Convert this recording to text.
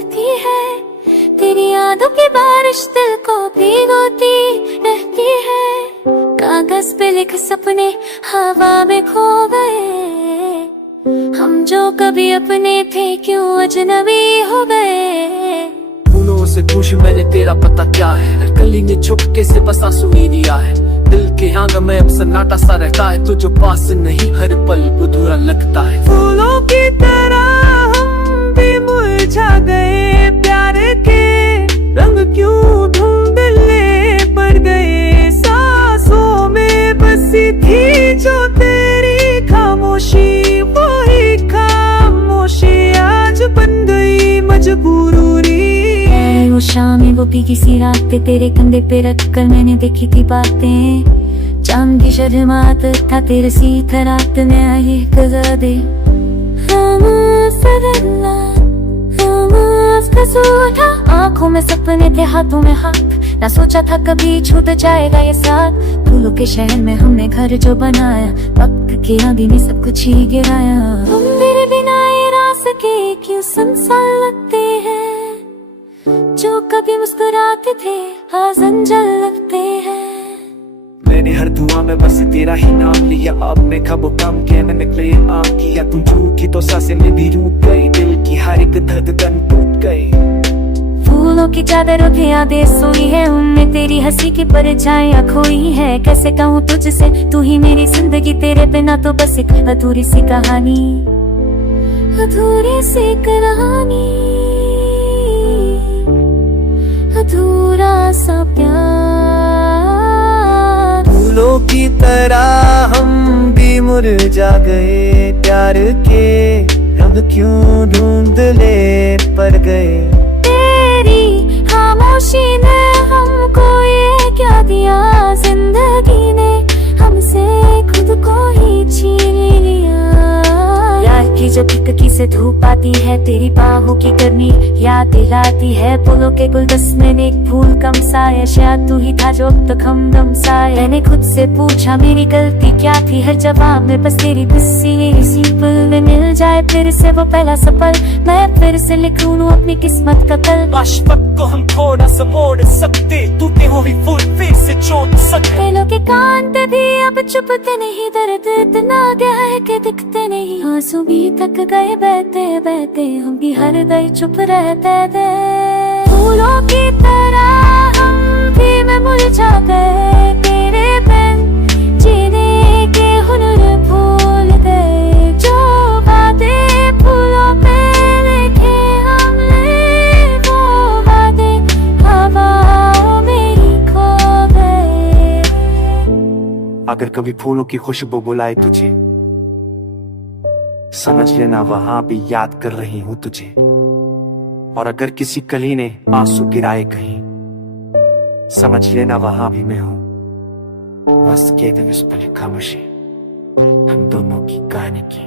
लगती है, तेरी यादों की बारिश दिल को भिगोती रहती है। कागज पे लिखे सपने हवा में खो गए, हम जो कभी अपने थे क्यों अजनबी हो गए। फूलों से पूछ मैंने तेरा पता क्या है, कली ने चुपके से बस आंसू ही दिया है। दिल के आंगन में अब सन्नाटा सा रहता है, तो जो पास नहीं हर पल अधूरा लगता है। फूलों की तरह हम भी मुरझा गए, प्यार के रंग क्यों धुंधले पड़ गए। सांसों में बसी थी जो तेरी खामोशी, वही खामोशी आज बन गई मजबूरी। वो शाम वो भी किसी रात पे तेरे कंधे पे रख कर मैंने देखी थी बातें। चांद की शर्मात था तेरे सीध रात में आई कजा दे। आँखों में सपने थे हाथों में हाथ, ना सोचा था कभी छूट जाएगा ये साथ। फूलों के शहर में हमने घर जो बनाया, वक्त की आंधी ने सब कुछ ही गिराया। तुम मेरे बिना ये रास्ते क्यों संसार लगते हैं, जो कभी मुस्कुराते थे आज जंजल लगते हैं। मैंने हर दुआ में बस तेरा ही नाम लिया, अब मैं कब कम के में निकले आम किया। तुम झूठी तो सांसें में भी रुक गई, दिल की हर एक धड़कन टूट गई। फूलों की चादर उठे यादें सोई है, उनमें तेरी हंसी की परछाइयां खोई है। कैसे कहूँ तुझसे तू ही मेरी जिंदगी, तेरे बिना तो बस एक अधूरी सी कहानी, अधूरी सी कहानी, अधूरा सा प्यार। फूलों की तरह हम भी मुरझा गए, प्यार के रंग क्यों धुंधले पड़ गए। तेरी खामोशी ने हमको ये क्या दिया, जिंदगी ने हमसे खुद को ही छीन लिया। याद की जब खिड़की से धूप आती है, तेरी बाहों की गर्मी याद दिलाती है। फूलों के गुलदस्ते में एक फूल कम सा है, शायद तू ही था जो अब तक हमदम सा है। मैंने खुद से पूछा मेरी गलती क्या थी, हर जवाब में बस तेरी किसी पल में मिल जाए फिर से वो पहला सफल। मैं फिर से लिखूं अपनी किस्मत का कल। आशफक को हम थोड़ा सा मोड़ सकते, टूटे हुए फूल फिर से जोड़ सकते। पेलों के कान पे भी अब चुपते नहीं, दर्द इतना गहरा है कि दिखते नहीं। आंसू भी थक गए बहते बहते, हम भी हर गए चुप रहते थे। फूलों की तरह हम भी में मुरझा गए, तेरे बिन जीने के हुनर भूल गए। जो वादे फूलों पे लिखे हमने, वो वादे हवाओं में खो गए। अगर कभी फूलों की खुशबू बुलाए तुझे, समझ लेना वहां भी याद कर रही हूँ तुझे। और अगर किसी कली ने आंसू गिराए कहीं, समझ लेना वहां भी मैं हूँ। बस केवल उस पर खामोशी हम दोनों की कहानी की।